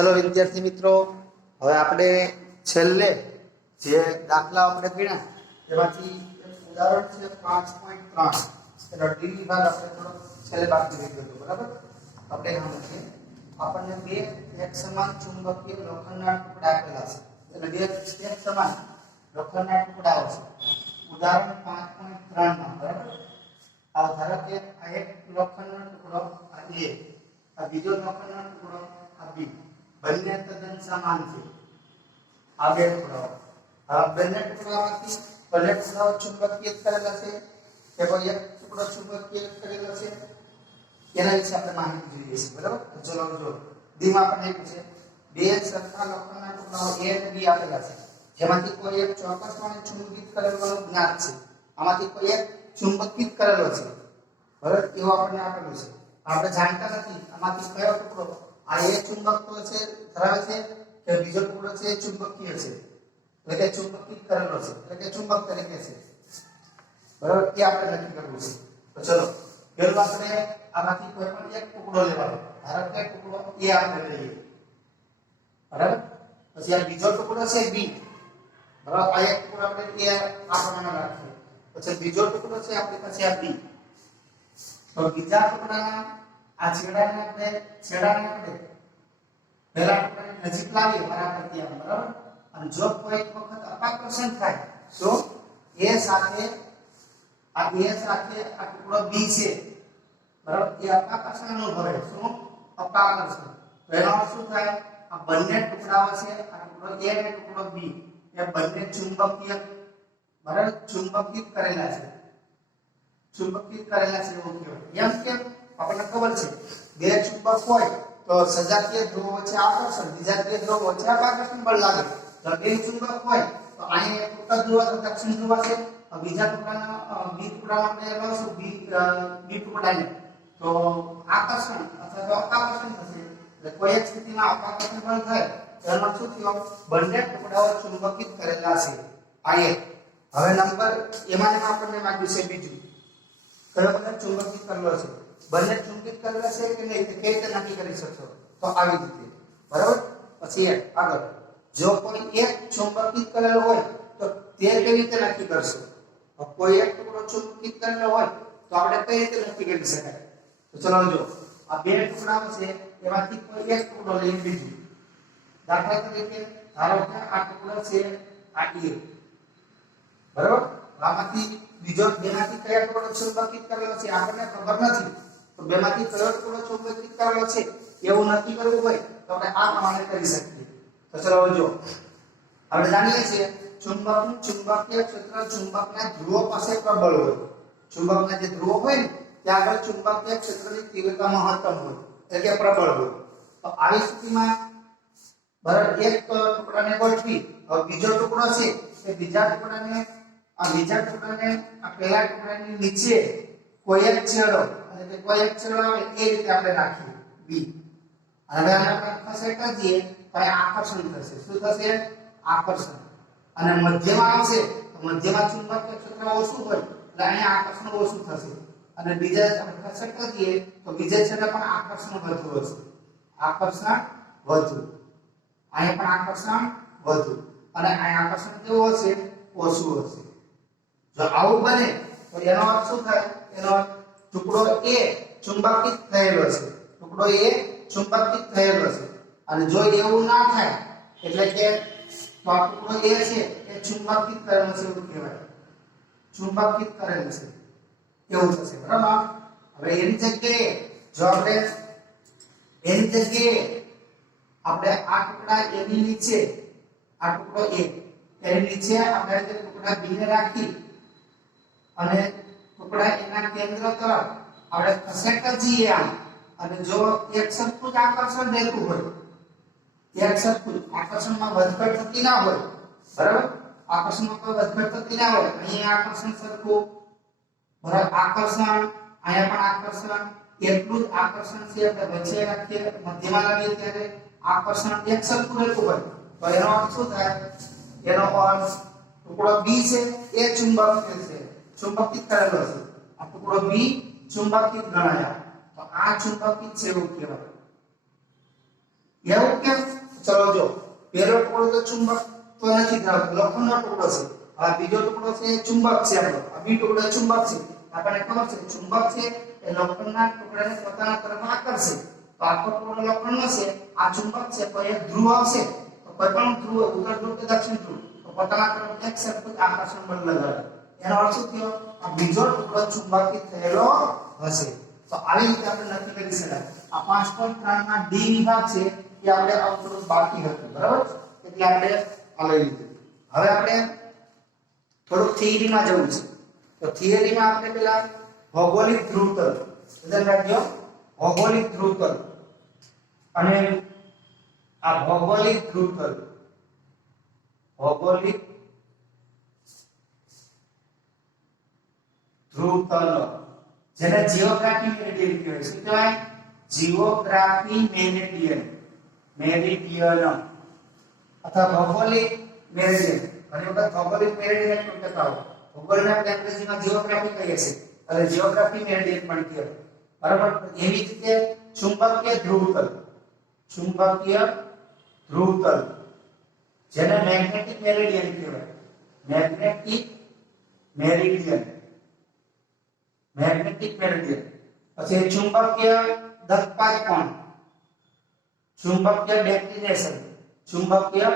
चलो विद्यार्थी मित्रों, હવે આપણે છેલ્લે જે દાખલા આપણે ગણ્યા તેમાંથી એક ઉદાહરણ છે 5.3 એનો ડી વિભાગ આપણે થોડો છેલ્લે બાકી રહી ગયો બરાબર. આપણે આમ લખીએ, આપણને બે એક સમાન ચુંબકીય લોખંડના ટુકડા આપેલા છે એટલે બે એક સમાન લોખંડના ટુકડાઓ છે. ઉદાહરણ 5.3 માં બરાબર આ ધારો કે આ એક લોખંડનો ટુકડો આ એ, આ બીજો લોખંડનો ટુકડો આ બી, બંને તદ્દન સમાન છે. આ બે ટુકડાઓ, આ બંને ટુકડાઓમાંથી બંને ટુકડાઓ ચુંબકીય કરેલા છે કે કોઈ એક ટુકડો ચુંબકીય કરેલો છે એના વિશે આપણે માહિતી જોઈએ છે બરાબર. ચલો જો દીમાં આપણે આપ્યું છે બે સરખા લોખંડના ટુકડાઓ એ અને બી આપેલા છે જેમાંથી કોઈ એક ચોક્કસપણે ચુંબકિત કરેલો જ્ઞાત છે, આમાંથી કોઈ એક ચુંબકિત કરેલો છે બરાબર એવું આપણને આપેલું છે. આપણે જાણતા નથી આમાંથી કયો ટુકડો આ એ ચુંબક તો છે ધરાવે છે કે બીજો ટુકડો છે ચુંબકીય છે એટલે કે ચુંબકિત કરેલો છે એટલે કે ચુંબક તરીકે છે બરાબર. એ આપણે નક્કી કરવું છે. તો ચલો પહેલું આપણે આમાંથી કોઈ પણ એક ટુકડો લેવાનો, ધારો કે ટુકડો એ આપણે લઈએ બરાબર. પછી આ બીજો ટુકડો છે બી બરાબર, આ એક ટુકડો આપણે એ આપણને રાખીએ. પછી બીજો ટુકડો છે આપણી પાસે આ બી. તો બીજા ટુકડાના આ છેડાને આપણે પહેલા ટુકડાની નજીક લાવીએ બરાબર ત્યાં બરાબર. અને જો કોઈ વખત અપાકર્ષણ થાય તો એ સાથે આ ટુકડો બી છે બરાબર, એ અપાકર્ષણ અનુભવે. શું? અપાકર્ષણ. તો એનો અર્થ શું થાય? આ બંને ટુકડાઓ છે, આ ટુકડો એ અને ટુકડો બી, એ બંને ચુંબકીય બરાબર ચુંબકિત કરેલા છે. ચુંબકિત કરેલા છે એવું કહેવાય. એમ કેમ? આપણને ખબર છે બે ચુંબક હોય તો સજાતીય ધ્રુવો વચ્ચે આકર્ષણ, વિજાતીય ધ્રુવો વચ્ચે આકર્ષણ બળ લાગે. જો બે ચુંબક હોય તો અહીં એક ઉત્તર ધ્રુવ અને દક્ષિણ ધ્રુવ છે, બીજા ટુકડાના બી ટુકડામાં આપણે લઈશું બી ટુકડાને તો આકર્ષણ અથવા તો અપાકર્ષણ થશે. એટલે કોઈ એક સ્થિતિમાં અપાકર્ષણ બળ થાય એનો અર્થ શું થયો? બંને ટુકડાઓ ચુંબકિત કરેલા છે. આ એક. હવે નંબર એમાં આપણને માંગ્યું છે બીજું, કયો બંને ચુંબકિત કરેલો છે? બંને ચુંબકિત કરેલા છે કે નહીં તે કેવી રીતે નક્કી કરી શકશો? તો આવી રીતે બરાબર. પછી એક આગળ, જો કોઈ એક ચુંબકિત કરેલો હોય તો તે કેવી રીતે નક્કી કરશો? કોઈ એક ટુકડો ચુંબકિત કરેલો હોય તો આપણે કઈ રીતે નક્કી કરી શકાય? તો ચલો જો આ બે ટુકડાઓ છે એમાંથી કોઈ એક ટુકડો લઈને બીજું, દાખલા તરીકે ધારો કે આ ટુકડો છે આ એ બરાબર, આમાંથી બીજો બેમાંથી કયા ટુકડો ચુંબકિત કરેલો છે આપણને ખબર નથી. તો બેમાંથી કયો ટુકડો ચુંબકિત કરેલો છે એવું નક્કી કરવું હોય તો આપણે આ પ્રમાણે કરી શકીએ. તો ચલો જો આપણે જાણીએ છીએ ચુંબકનું ચુંબકીય ક્ષેત્ર ચુંબકના ધ્રુવો પાસે પ્રબળ હોય. ચુંબકના જે ધ્રુવો હોય ને ત્યાં આગળ ચુંબકીય ક્ષેત્રની તીવ્રતા મહત્તમ હોય એટલે કે પ્રબળ હોય. તો આવી સ્થિતિમાં બરાબર એક ટુકડાને ગોઠવી હવે બીજો ટુકડો છે એ બીજા ટુકડાને આ પહેલા ટુકડાની નીચે કોઈ એક છેડો એટલે કે કોઈ એક છેડો આવે એ રીતે આપણે રાખીએ બી. હવે આપણે ખસેડતા જઈએ તો આકર્ષણ થશે. શું થશે? આકર્ષણ. અને મધ્યમાં આવશે તો મધ્યમાં ચુંબકીય ક્ષેત્ર ઓછું હોય એટલે અહીંયા આકર્ષણ ઓછું થશે. અને બીજા આપણે ખસેડતા જઈએ તો બીજા છેડે પણ આકર્ષણ વધુ હશે. આકર્ષણ વધુ, અહીંયા પણ આકર્ષણ વધુ અને અહીંયા આકર્ષણ કેવું હશે? ઓછું હશે. જો આવું બને તો એનો અર્થ શું થાય? એનો ટુકડો એ ચુંબકિત થયેલો છે. ટુકડો એ ચુંબકિત થયેલો છે. અને જો એવું ના થાય એટલે કે તો આ ટુકડો એ છે એ ચુંબકિત કરેલો છે એવું કહેવાય. ચુંબકિત કરેલો છે એવું થશે બરાબર. હવે એની જગ્યાએ જો આપણે આ ટુકડા એ ની નીચે આ ટુકડો એ એની નીચે આપણે ટુકડા બી ને રાખી અને ટુકડા એના કેન્દ્ર તરફ આપણે ખસેડતા જઈએ આમ, અને જો એક સરખું જ આકર્ષણ દેતું હોય, એક સરખું આકર્ષણમાં વધઘટ થતી ના હોય બરાબર, આકર્ષણમાં કોઈ વધઘટ થતી ના હોય, અહીંયા આકર્ષણ સરખું બરાબર, આકર્ષણ અહીંયા પણ આકર્ષણ એટલું જ આકર્ષણ છે આપણે વચ્ચે રાખીએ મધ્યમાં લાવીએ ત્યારે આકર્ષણ એક સરખું રહેતું હોય તો એનો અર્થ શું થાય? એનો અર્થ ટુકડો બી છે એ ચુંબકિત કરેલો છે. આ ટુકડો બી ચુંબકિત ગણાયા તો આ ચુંબકિત છે એવું કહેવાય. એવું કેમ? ચલો જો પહેલો ટુકડો તો ચુંબક તો નથી ધરાવતો, લોખંડનો ટુકડો છે. આ બીજો ટુકડો છે એ ચુંબક છે, આપણો આ બીજો ટુકડો ચુંબક છે. આપણને ખબર છે ચુંબક છે એ લોખંડના ટુકડાને પોતાના તરફ આકર્ષે. તો આખો ટુકડો લોખંડનો છે, આ ચુંબક છે, તો એ ધ્રુવ આવશે. તો કોઈ પણ ધ્રુવ, ઉત્તર ધ્રુવ કે દક્ષિણ ધ્રુવ, તો પોતાના તરફ એક સરખું આકર્ષણ બળ લગાડે. એનો અર્થ શું થયો? આ બીજો ટુકડો ચુંબકિત થયેલો હશે. તો આવી રીતે આપણે નક્કી કરી શકાય. આ 5.3 માં ડી વિભાગ છે એ આપણે આવતું બાકી હતું, બરાબર? એટલે આપણે આ લઈ લીધું. હવે આપણે થોડું થિયરીમાં જવું છે. તો થિયરીમાં આપણે પેલા ભૌગોલિક ધ્રુવતલ, ધ્યાન રાખજો, ભૌગોલિક ધ્રુવતલ અને આ ભૌગોલિક ધ્રુવતલ, ભૌગોલિક ધ્રુવતલ જેને જીઓગ્રાફી મેરિડિયન કહેવાય છે. શું કહેવાય? જીઓગ્રાફી મેરિડિયન, મેરિડિયન અથવા ભૌગોલિક મેરિડિયન. ઘણી વખત ભૌગોલિક મેરિડિયન પણ કહેતા હોય. ભૂગોળના અંગ્રેજીમાં જીઓગ્રાફી કહીએ છીએ, એટલે જીઓગ્રાફી મેરિડિયન પણ કહેવાય, બરાબર? એવી જ રીતે ચુંબકીય ધ્રુવતલ, ચુંબકીય ધ્રુવતલ જેને મેગ્નેટિક મેરિડિયન કહેવાય, મેગ્નેટિક મેરિડિયન, મેગ્નેટિક મેરિડિયન. પછી ચુંબકીય દત્પાત કોણ, ચુંબકીય ડેક્લિનેશન, ચુંબકીય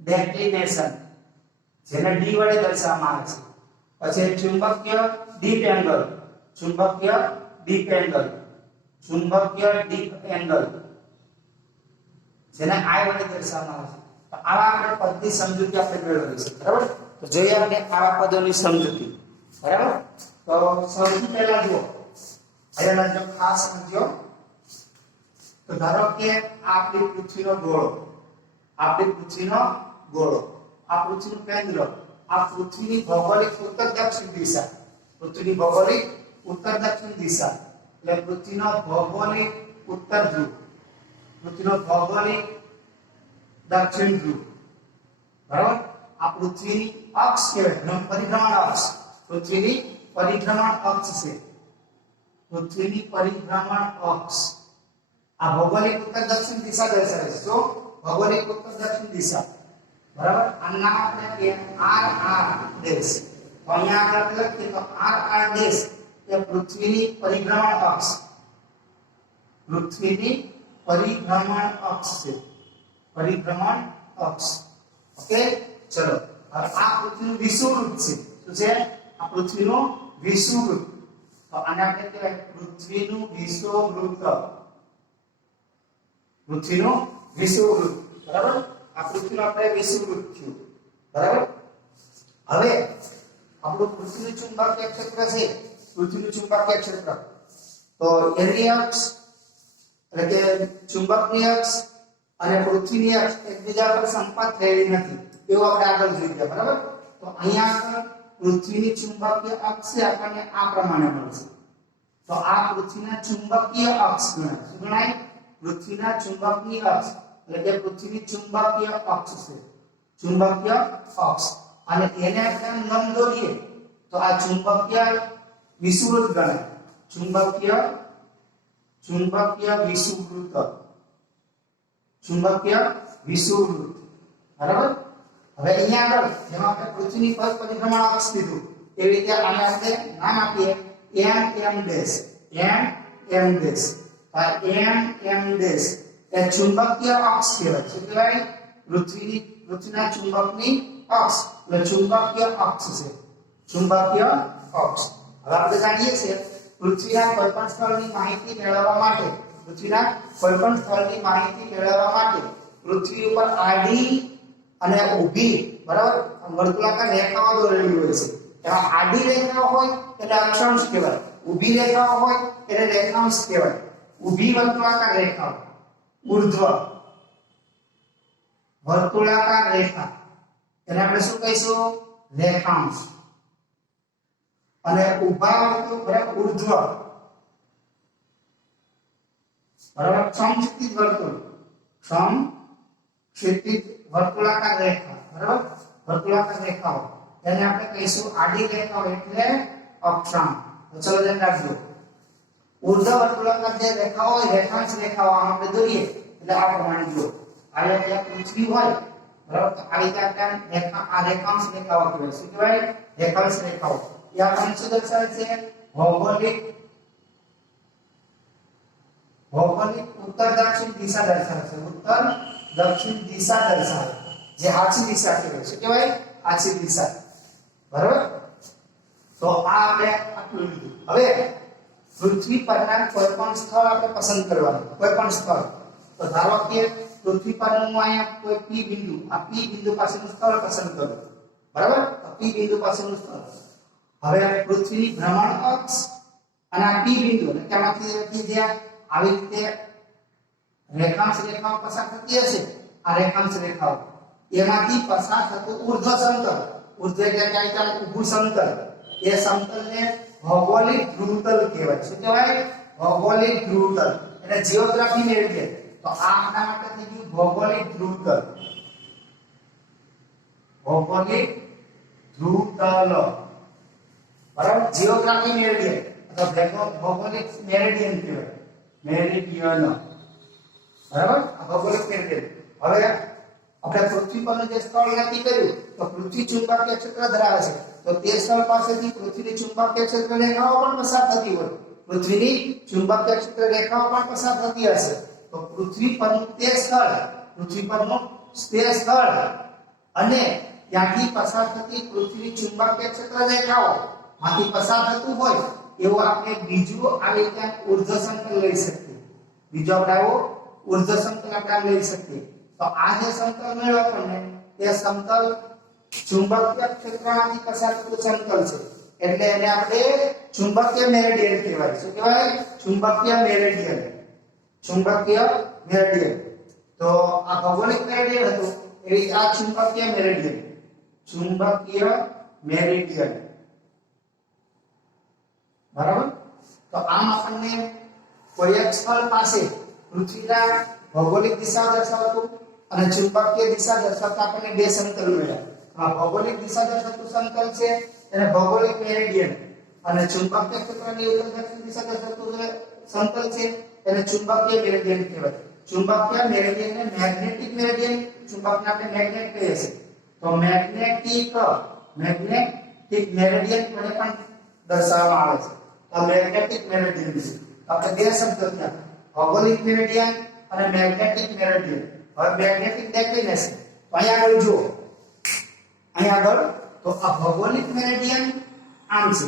ડેક્લિનેશન જેને ડી વડે દર્શાવવામાં આવે છે. પછી ચુંબકીય ડીપ એંગલ, ચુંબકીય ડીપ એંગલ, ચુંબકીય ડીપ એંગલ જેને આઈ વડે દર્શાવવામાં આવે છે. તો આવા આપણે પદની સમજૂતી આપણે મેળવી છે, બરાબર? તો જોઈએ આપણે આવા પદોની સમજૂતી, બરાબર? તો સૌથી પહેલા જુઓ, અહીંયા જો ખાસ સમજો. તો ધારો કે આપણી પૃથ્વીનો ગોળો, આપણી પૃથ્વીનો ગોળો, આ પૃથ્વીનું કેન્દ્ર, આ પૃથ્વીની ભૌગોલિક ઉત્તર દક્ષિણ દિશા, પૃથ્વીની ભૌગોલિક ઉત્તર દક્ષિણ દિશા એટલે પૃથ્વીનો ભૌગોલિક ઉત્તર ધ્રુવ, પૃથ્વીનો ભૌગોલિક દક્ષિણ ધ્રુવ, બરાબર? આ પૃથ્વીની અક્ષ કહેવાય, પરિભ્રમણ અક્ષ, પૃથ્વીની પરિભ્રમણ અક્ષ છે, પૃથ્વીની પરિભ્રમણ અક્ષ. આ ભૌગોલિક ઉત્તર દક્ષિણ દિશા દર્શાવે છે. તો ભૌગોલિક ઉત્તર દક્ષિણ દિશા, બરાબર? આના આપણે કે આર આર ડેશ, તો અહીંયા આપણે લખીએ તો આર આર ડેશ એ પૃથ્વીની પરિભ્રમણ અક્ષ, પૃથ્વીની પરિભ્રમણ અક્ષ છે, પરિભ્રમણ અક્ષ. ઓકે, ચલો હવે આ પૃથ્વીનું વિષુવવૃત્ત છે. શું છે? આ પૃથ્વીનું વિષુવવૃત્ત. તો આને આપણે કહેવાય પૃથ્વીનું વિષુવવૃત્ત, પૃથ્વીનું વિષુવવૃત્ત, બરાબર? આ પૃથ્વીનું આપણે વિષુવવૃત્ત થયું, બરાબર? હવે આપણું પૃથ્વીનું ચુંબકીય ક્ષેત્ર છે, પૃથ્વીનું ચુંબકીય ક્ષેત્ર. તો એની અક્ષ એટલે કે ચુંબકની અક્ષ અને પૃથ્વીની અક્ષ એકબીજા પર સંપાત થયેલી નથી, એવું આપણે આગળ જોઈ ગયા, બરાબર? તો અહીંયા આગળ પૃથ્વીની ચુંબકીય અક્ષ આપણને આ પ્રમાણે મળશે. તો આ પૃથ્વીના ચુંબકીય અક્ષ ગણાય. શું ગણાય? પૃથ્વીના ચુંબકની અક્ષ એટલે કે પૃથ્વીની ચુંબકીય અક્ષ છે, ચુંબકીય અક્ષ. અને એને આપણે લંબ દોરીએ તો આ ચુંબકીય વિષુવવૃત્ત ગણાય, ચુંબકીય વિષુવવૃત્ત, ચુંબકીય વિષુવવૃત્ત, બરાબર? હવે અહીંયા આગળ જેમાં આપણે પૃથ્વીની પર પરિભ્રમણ અક્ષ લીધું એવી રીતે આને આપણે નામ આપીએ એમ ડેશ, એમ ડેશ. આ એમ ડેશ એ ચુંબકીય અક્ષ કહેવાય. શું કહેવાય? પૃથ્વીના ચુંબકની અક્ષ એટલે ચુંબકીય અક્ષ છે, ચુંબકીય અક્ષ. હવે આપણે જાણીએ છીએ પૃથ્વીના કોઈપણ સ્થળની માહિતી મેળવવા માટે, પૃથ્વીના કોઈપણ સ્થળની માહિતી મેળવવા માટે પૃથ્વી ઉપર આડી અને ઊભી, બરાબર, વર્તુળાકાર રેખાઓ દોરેલી હોય છે. એમાં આડી રેખાઓ હોય એટલે અક્ષાંશ કહેવાય, ઊભી રેખાઓ હોય એટલે રેખાંશ કહેવાય. ઊભી વર્તુળાકાર રેખાઓ, ઊર્ધ્વ વર્તુળાકાર રેખા એને આપણે શું કહીશું? રેખાંશ. અને ઊભા વર્તુળ, બરાબર, ઊર્ધ્વ, બરાબર, સમક્ષિતિજ વર્તુળ, સમક્ષિતિજ વર્તુળાકાર રેખા, બરાબર, વર્તુળાકાર રેખાઓ એને આપણે કહીશું આડી રેખાઓ એટલે અક્ષાંશ. તો ચલો ધ્યાન રાખજો. ऊर्ध्व वर्तुळाकार જે રેખાઓ હોય રેખાંશ રેખાઓ આપણે દોરીએ એટલે આ પ્રમાણે જો આ એક પૃથ્વી હોય બરાબર તો આ રીતે આપણે રેખા આ રેખાંશ રેખાઓ કહેવાય શું કહેવાય રેખાંશ રેખાઓ એ આપણને શું દર્શાવે છે ભૌગોલિક उत्तर दक्षिण दिशा दर्शावे छे उत्तर दक्षिण दिशा दर्शावे जे आછી દિશા કહેવાય છે કેવાય આછી દિશા બરાબર તો આ આપણે આટલું લીધું હવે પૃથ્વી પરના કોઈપણ સ્થળ આપણે પસંદ કરવાનું કોઈપણ સ્થળ તો ધારો કે પૃથ્વી પરનું અહીંયા કોઈ P બિંદુ આ P બિંદુ પાસેનું સ્થળ પસંદ કરો બરાબર તો P બિંદુ પાસેનું સ્થળ હવે પૃથ્વીની ભ્રમણ અક્ષ અને આ P બિંદુ એટલે કે આમાંથી જે આવી રીતે રેખાંશ રેખાઓ પસાર થતી હશે આ રેખાંશ રેખાઓ એમાંથી પસાર થતું ઊર્ધ્વ સમતલ ઊર્ધ્વ એટલે કે આ ઊભું સમતલ એ સમતલને ભૌગોલિક ધ્રુવતલ કહેવાય છે કહેવાય ભૌગોલિક ધ્રુવતલ એટલે જીઓગ્રાફી મેળવીએ તો આ આપણા માટે થઈ ગયું ભૌગોલિક ધ્રુવતલ ભૌગોલિક ધ્રુવતલ બરાબર જીઓગ્રાફી મેળવીએ અથવા ભૌગોલિક મેરિડિયન કહેવાય મેરિડિયન બરાબર આ ભૌગોલિક મેરિડિયન હવે આપણે પૃથ્વી પરનું જે સ્થળ નક્કી કર્યું તો પૃથ્વી ચુંબકીય ક્ષેત્ર ધરાવે છે તો તે સ્થળ પાસેથી પૃથ્વીની ચુંબકીય ક્ષેત્ર રેખાઓ પણ પસાર થતી હોય પૃથ્વીની ચુંબકીય ક્ષેત્ર રેખાઓ પણ પસાર થતી હશે તો પૃથ્વી પરનું તે સ્થળ અને ત્યાંથી પસાર થતી પૃથ્વીની ચુંબકીય ક્ષેત્ર રેખાઓ માંથી પસાર થતું હોય એવો આપણે બીજું આવી રીતે ઊર્ધ્વ સમતલ લઈ શકીએ બીજો આપણે આવો ઊર્ધ્વ સમતલ આપણે લઈ શકીએ તો આ જે સમતલ મળ્યો આપણને તે સમતલ ચુંબકીય ક્ષેત્રમાંથી પસાર થતું સમતલ છે એટલે એને આપણે ચુંબકીય મેરિડિયન કહેવાય છે કહેવાય ચુંબકીય મેરિડિયન તો આ ભૌગોલિક મેરિડિયન હતું એવી આ ચુંબકીય મેરિડિયન બરાબર તો આમ આપણને કોઈ એક સ્થળ પાસે પૃથ્વીના ભૌગોલિક દિશા દર્શાવતું અને ચુંબકીય દિશા દર્શાવતા આપણને બે સમતલ મળ્યા આ ભૌગોલિક દિશા દર્શાવતું સમતલ છે એને ભૌગોલિક મેરિડિયન અને ચુંબકીય ક્ષેત્રની ઉત્તર દક્ષિણ દિશા દર્શાવતું સમતલ છે એને ચુંબકીય મેરિડિયન કહેવાય ચુંબકીય મેરિડિયનને મેગ્નેટિક મેરિડિયન ચુંબકને આપણે મેગ્નેટ કહીએ છીએ તો મેગ્નેટિક મેરિડિયન વડે પણ દર્શાવવામાં આવે છે તો મેગ્નેટિક મેરિડિયન છે આપણે બે શબ્દો ત્યાં ભૌગોલિક મેરિડિયન અને મેગ્નેટિક મેરિડિયન હવે મેગ્નેટિક ડિક્લિનેશન તો અહીંયા આગળ જુઓ અહીંયા આગળ તો આ ભૌગોલિક મેરિડિયન આમ છે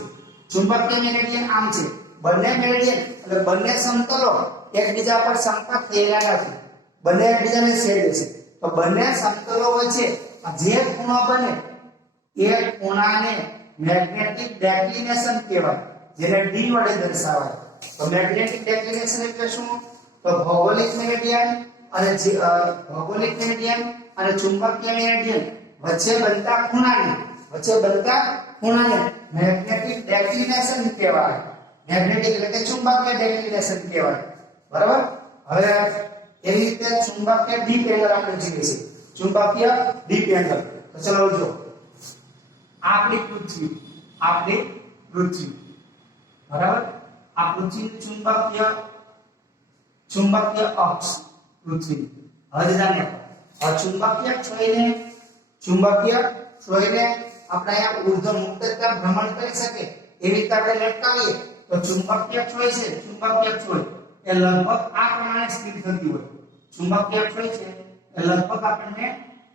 ચુંબકીય મેરિડિયન આમ છે બંને મેરિડિયન એટલે બંને સમતલો એકબીજા પર સંપર્ક થયેલા નથી બંને એકબીજાને છેદે છે તો બંને સમતલો વચ્ચે જે ખૂણો બને એ ખૂણાને મેગ્નેટિક ડિક્લિનેશન કહેવાય જેને d વડે દર્શાવાય તો મેગ્નેટિક ડિક્લિનેશન એટલે શું તો ભૌગોલિક મેરિડિયન અને ચુંબકીય મેરિડિયન વચ્ચે બનતા ખૂણાને મેગ્નેટિક ડિક્લિનેશન કહેવાય મેગ્નેટિક એટલે કે ચુંબકીય ડિક્લિનેશન કહેવાય બરાબર હવે એવી રીતે ચુંબકીય ડીપ એંગલ આપણે જોઈએ છે ચુંબકીય ડીપ એંગલ તો ચલો જો આપણી પૃથ્વી બરાબર આ પૃથ્વીનું ચુંબકીય અક્ષ પૃથ્વી હવે જાણીએ આ ચુંબકીય છોઈને આપણે અહીંયા ઊર્ધ્વ મુક્તતા ભ્રમણ કરી શકે એવી રીતે આપણે લટકાવીએ તો ચુંબકીય છોય એ લગભગ આ પ્રમાણે સ્થિર થતી હોય ચુંબકીય છોય છે એ લગભગ આપણને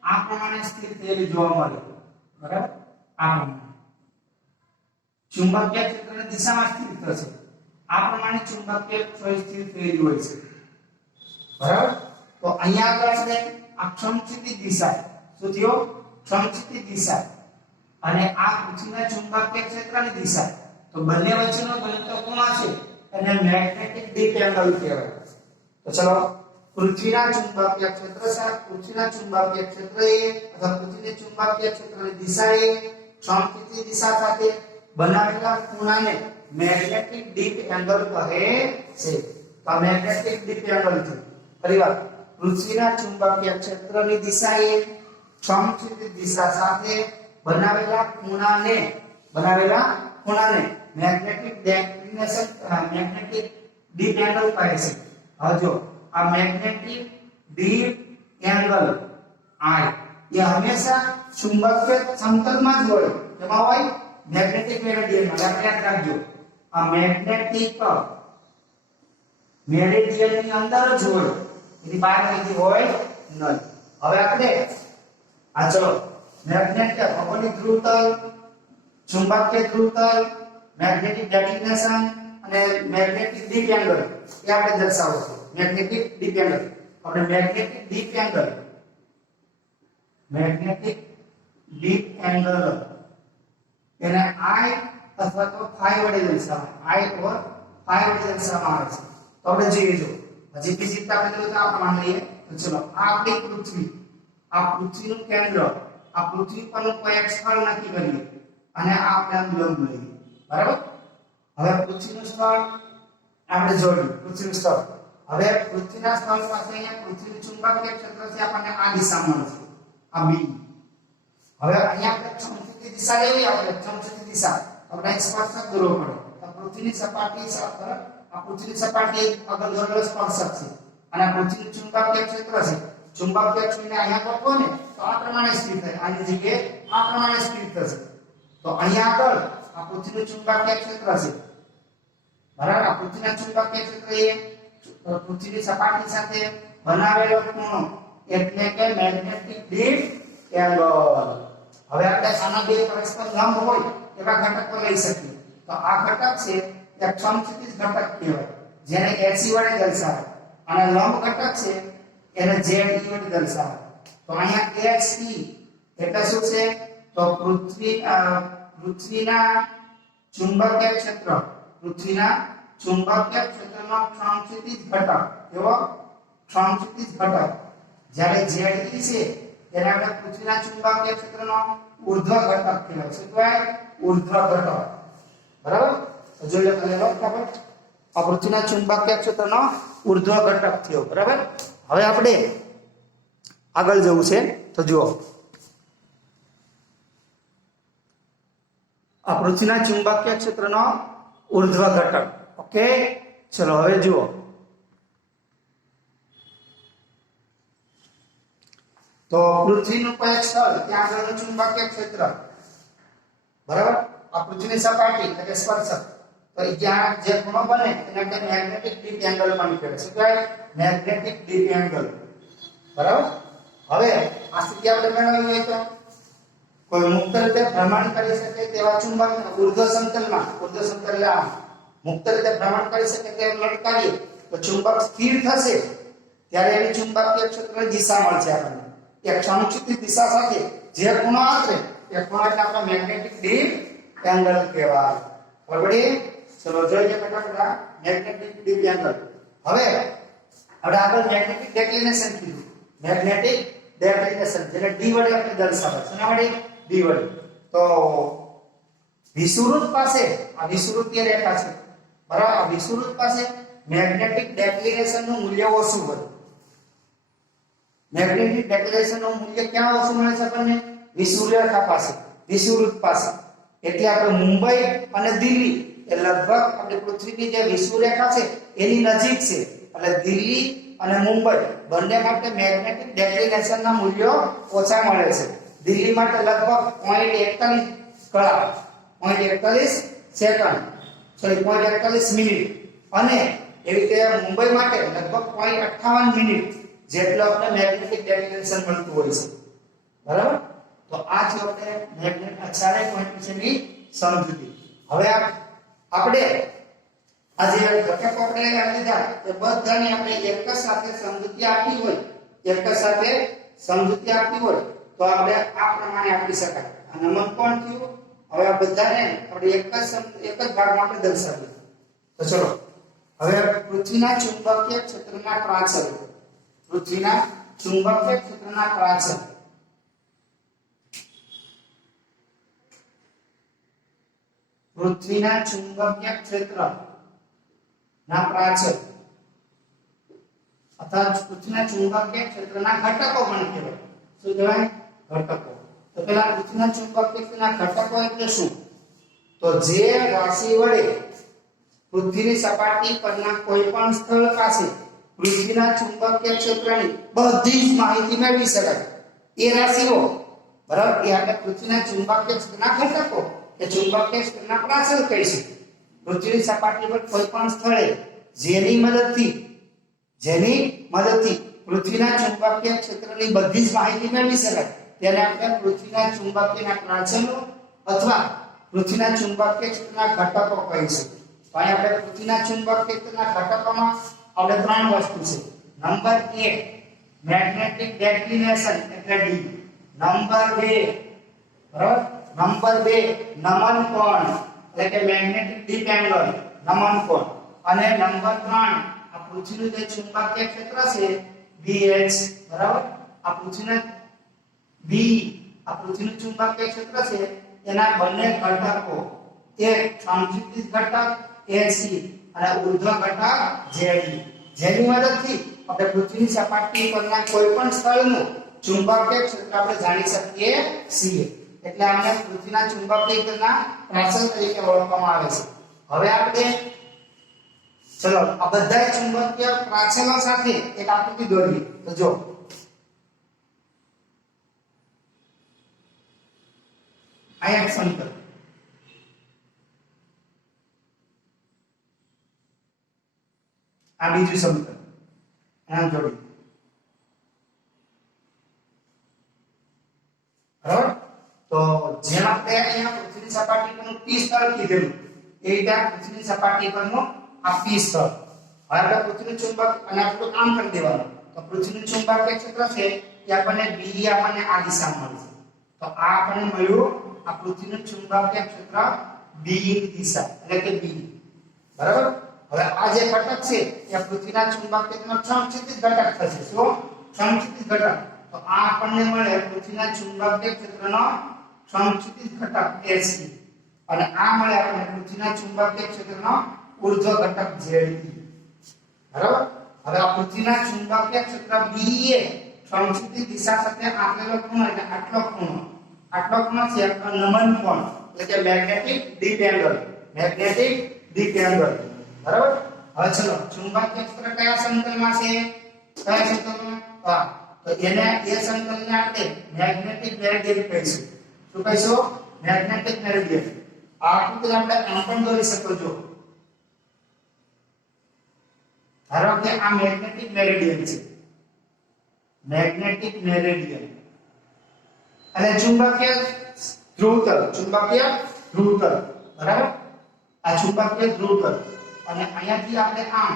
આ પ્રમાણે સ્થિર થયેલી જોવા મળે બરાબર આ પ્રમાણે ચુંબકીય ક્ષેત્રની દિશામાં સ્થિર થશે આ પ્રમાણે ચુંબકીય છોય સ્થિર થયેલી હોય છે બરાબર તો અહીંયા આગળ આપણે આ સમક્ષિતિજ દિશા શું થયો સમક્ષિતિજ દિશા અને આ પૃથ્વીના ચુંબકીય ક્ષેત્રની દિશા તો બંને વચ્ચેનો બનતો ખૂણો છે એને મેગ્નેટિક ડીપ એંગલ કહેવાય તો ચલો પૃથ્વીના ચુંબકીય ક્ષેત્ર સાથે પૃથ્વીના ચુંબકીય ક્ષેત્ર અથવા પૃથ્વીના ચુંબકીય ક્ષેત્રની દિશા સમક્ષિતિજ દિશા સાથે બનાવેલા ખૂણાને મેગ્નેટિક ડીપ એંગલ કહે છે તો મેગ્નેટિક ડીપ એંગલ છે ફરીવાર પૃથ્વીના ચુંબકીય ક્ષેત્રની દિશાએ સમક્ષિતિજ દિશા સાથે બનાવેલા ખૂણાને મેગ્નેટિક ડીપ એંગલ કહે છે। હવે જો આ મેગ્નેટિક ડીપ એંગલ I ये हमेशा चुंबकीय समतलમાં જ હોય। એમાં હોય મેગ્નેટિક મેરિડિયનમાં। આપણે યાદ રાખજો આ મેગ્નેટિક મેરિડિયનની અંદર જ હોય, એની બહાર કઈથી હોય નહીં। હવે આપણે આ ચલો મેગ્નેટિક ભૌગોલિક ધ્રુવતલ, ચુંબકીય ધ્રુવતલ, મેગ્નેટિક ડેક્લિનેશન અને મેગ્નેટિક ડીપ એંગલ એ આપણે દર્શાવો છો। મેગ્નેટિક ડીપ એંગલ આપણે મેગ્નેટિક ડીપ એંગલ એને I અથવા તો phi વડે દર્શાવાય। I or phi વડે દર્શાવવામાં આવે છે। તો આપણે જોઈએ જો હજી બીજી રીતે આપણે જોઈએ તો આપણે માની લઈએ તો ચલો આ આપણી પૃથ્વી, આ પૃથ્વીનું કેન્દ્ર, આ પૃથ્વી પરનું કોઈ એક સ્થળ નક્કી કરીએ અને આ આપણે આમ લંબ લઈએ, બરાબર। હવે પૃથ્વીનું સ્થળ આપણે જોડ્યું, પૃથ્વીનું સ્થળ। હવે પૃથ્વીના સ્થળ પાસે અહીંયા પૃથ્વીનું ચુંબકીય ક્ષેત્ર છે આપણને આ દિશામાં છે, આ B। હવે અહીંયા આપણે ચુંબકીય દિશા લેવી, આપણે ચુંબકીય દિશા આપણે સ્પર્શક દોરવો પડે। તો પૃથ્વીની સપાટી પર આ પૃથ્વીની સપાટી આગળ દોરેલો સ્પર્શક છે અને આ પૃથ્વીનું ચુંબકીય ક્ષેત્ર છે। ચુંબકીય ક્ષેત્રને અહીંયા ગોઠવો ને તો આ પ્રમાણે સ્થિર થાય, આની જગ્યાએ આ પ્રમાણે સ્થિર થશે। તો અહીંયા આગળ આ પૃથ્વીનું ચુંબકીય ક્ષેત્ર છે, બરાબર। આ પૃથ્વીના ચુંબકીય ક્ષેત્ર એ પૃથ્વીની સપાટી સાથે બનાવેલો ખૂણો એટલે કે મેગ્નેટિક ડીપ એંગલ। હવે આપણે આના બે પરસ્પર લંબ હોય એવા ઘટકો લઈ શકીએ। તો આ ઘટક છે એક સમક્ષિતિજ ઘટક કહેવાય, જેને HC વડે દર્શાવાય, અને લંબ ઘટક છે એને ZE વડે દર્શાવાય। તો અહીંયા HE એટલે શું છે? તો પૃથ્વીના ચુંબકીય ક્ષેત્ર, પૃથ્વીના ચુંબકીય ક્ષેત્રનો સમક્ષિતિજ ઘટક, એવો સમક્ષિતિજ ઘટક। જ્યારે ZE છે તેને આપણે પૃથ્વીના ચુંબકીય ક્ષેત્રનો ઉર્ધ્વ ઘટક કહેવાય। શું કહેવાય? ઉર્ધ્વ ઘટક, બરાબર। તો જોઈ લો પહેલા ખબર આ પૃથ્વીના ચુંબકીય ક્ષેત્રનો ઉર્ધ્વ ઘટક થયો, બરાબર। હવે આપણે આગળ જવું છે તો જુઓ આ પૃથ્વીના ચુંબકીય ક્ષેત્રનો ઉર્ધ્વ ઘટક, ઓકે। ચલો હવે જુઓ તો પૃથ્વીનું કોઈ એક સ્થળ ત્યાં આગળનું ચુંબકીય ક્ષેત્ર, બરાબર। આ પૃથ્વીની સપાટી એટલે કે સ્પર્શક, તો જ્યાં જે ખૂણો બને તેને આપણે મેગ્નેટિક ડીપ એંગલ પણ કહેવાય। શું કહેવાય? મેગ્નેટિક ડીપ એંગલ, બરાબર। હવે આ સ્થિતિ આપણે મેળવવી હોય તો કોઈ મુક્ત રીતે ભ્રમણ કરી શકે તેવા ચુંબક ઉર્ધ્વ સમતલમાં, ઉર્ધ્વ સમતલ મુક્ત રીતે ભ્રમણ કરી શકે તેવા લટકાવીએ તો ચુંબક સ્થિર થશે, ત્યારે એની ચુંબકીય ક્ષેત્રની દિશા મળશે આપણને એક સમક્ષિતિજ દિશા સાથે જે ખૂણો આંતરે એ ખૂણો એટલે આપણે મેગ્નેટિક ડીપ એંગલ કહેવાય, બરાબર। ચલો જોઈએ ફટાફટ મેગ્નેટિક ડીપ એંગલ। હવે આગળ મેગ્નેટિક ડેક્લિનેશન કીધું, મેગ્નેટિક ડેક્લિનેશન જેને D વડે આપણે દર્શાવે, શેના વડે? D વડે। તો વિષુવવૃત્ત પાસે આ વિષુવવૃત્તીય રેખા છે, બરાબર। આ વિષુવવૃત્ત પાસે મેગ્નેટિક ડેક્લિનેશન નું મૂલ્ય ઓછું હોય। મેગ્નેટિક ડેક્લિનેશન નું મૂલ્ય ક્યાં ઓછું મળે છે આપણને? વિષુવવૃત્ત રેખા પાસે, વિષુવવૃત્ત પાસે। એટલે આપણે મુંબઈ અને દિલ્હી એ લગભગ આપણી પૃથ્વીની જે વિષુવવૃત્ત રેખા છે એની નજીક છે, એટલે દિલ્હી અને મુંબઈ બંને માટે મેગ્નેટિક ડેક્લિનેશન ના મૂલ્યો ઓછા મળે છે। દિલ્હી માટે લગભગ 0.41 કલાક, 0.41 સેકન્ડ, સોરી 0.41 મિનિટ, અને એવી રીતે મુંબઈ માટે લગભગ 0.58 મિનિટ જેટલો આપણે મેગ્નેટિક ડેક્લિનેશન મળતું હોય છે, બરાબર। તો આ છે આપણે મેગ્નેટ ચારે પોઈન્ટ વિશેની સમજૂતી। હવે આપણે આ જે ઘટકો આપણે લીધા એ બધાની આપણે એક જ સાથે સમજૂતી આપી હોય, એક જ સાથે સમજૂતી આપી હોય તો આપણે આ પ્રમાણે આપી શકાય। આ નમન કોણ થયું? હવે આ બધાને આપણે એક જ ભાગમાં આપણે દર્શાવીએ તો ચલો હવે પૃથ્વીના ચુંબકીય ક્ષેત્રના પ્રાચલ, પૃથ્વીના ચુંબકીય ક્ષેત્રના પ્રાચલ, પૃથ્વીના ચુંબકીય ક્ષેત્રના પ્રાચલ અથવા પૃથ્વીના ચુંબકીય ક્ષેત્રના ઘટકો પણ કહેવાય। શું કહેવાય? ઘટકો। તો પેલા પૃથ્વીના ચુંબકીય ક્ષેત્રના ઘટકો એટલે શું? તો જે રાશિ વડે પૃથ્વીની સપાટી પરના કોઈપણ સ્થળ પાસે પૃથ્વીના ચુંબકીય ક્ષેત્રની બધી જ માહિતી મેળવી શકાય. એ રાશિઓ બરાબર એ આપણે પૃથ્વીના ચુંબકીય ક્ષેત્રના ઘટકો કે ચુંબકીય ક્ષેત્રના પ્રાચલ કહીશું. પૃથ્વીની સપાટી પર કોઈપણ સ્થળે જેની મદદથી પૃથ્વીના ચુંબકીય ક્ષેત્રની બધી જ માહિતી મેળવી શકાય તેને આપણે પૃથ્વીના ચુંબકીયના પ્રાચલો અથવા પૃથ્વીના ચુંબકીય ક્ષેત્રના ઘટકો કહીશું. તો અહીં આપણે પૃથ્વીના ચુંબકીય ક્ષેત્રના ઘટકોમાં આપણે ત્રણ વસ્તુ છે. નંબર 1 મેગ્નેટિક ડિક્લિનેશન એટલે D. નંબર 2 બરાબર નંબર 2 નમન કોણ એટલે કે મેગ્નેટિક ડીપ એંગલ નમન કોણ. અને નંબર 3 આ પૃથ્વીનું જે ચુંબકીય ક્ષેત્ર છે BH બરાબર આ પૃથ્વીનું ચુંબકીય ક્ષેત્ર છે એના બંને ઘટકો એક સંક્ષિપ્ત ઘટક AC અને ઉર્ધ્વ ઘટક ZE જેની મદદથી આપણે પૃથ્વીની સપાટી પરના કોઈપણ સ્થળનું ચુંબકીય ક્ષેત્ર આપણે જાણી શકીએ છીએ. એટલે આને પૃથ્વીના ચુંબકીય ક્ષેત્રના પ્રાચલ તરીકે ઓળખવામાં આવે છે. હવે આપણે ચલો આ બધા ચુંબકીય પ્રાચલો સાથે એક આકૃતિ દોરીએ. તો જો આ એક સમતલ, આ બીજું સમતલ, આમ જોડી બરાબર. તો જેમ આપણે અહીંયા પૃથ્વીની સપાટી પરનું P સ્થળ કીધેલું એ રીતે પૃથ્વીની સપાટી પરનું આ P સ્થળ. હવે આપણે પૃથ્વીનું ચુંબક અને આપણું કામ કરી દેવાનું. તો પૃથ્વીનું ચુંબકીય ક્ષેત્ર છે એ આપણને B આપણને આ દિશામાં મળે છે. તો આ આપણને મળ્યું આ પૃથ્વીનું ચુંબકીય ક્ષેત્ર B ની દિશા એટલે કે B બરાબર. હવે આ જે ઘટક છે એ પૃથ્વીના ચુંબકીય ક્ષેત્રનો સંક્ષિપ્ત ઘટક થશે. શું સંક્ષિપ્ત ઘટક? તો આ આપણને મળે પૃથ્વીના ચુંબકીય ક્ષેત્રનો સંક્ષિપ્ત ઘટક AC અને આ મળે આપણને પૃથ્વીના ચુંબકીય ક્ષેત્રનો ઉર્ધ્વ ઘટક ZE બરાબર. હવે આ પૃથ્વીના ચુંબકીય ક્ષેત્ર BE સંક્ષિપ્ત દિશા સાથે આપેલો ખૂણો એટલે આટલો ખૂણો છે નમન કોણ એટલે કે મેગ્નેટિક ડીપ એંગલ બરાબર. હવે ચલો ચુંબકીય ક્ષેત્ર કયા સમતલમાં છે? કયા સમતલમાં? તો એને એ સમતલને આપણે મેગ્નેટિક મેરિડિયન કહીશું. શું કહીશું? Magnetic meridian. આ આકૃતિ આપણે આમ પણ દોરી શકો છો. ધારો કે આ મેગ્નેટિક મેરિડિયન છે. મેગ્નેટિક મેરિડિયન અને ચુંબકીય ધ્રુવતલ બરાબર. આ ચુંબકીય ધ્રુવતલ અને અહીંયાથી આપણે આમ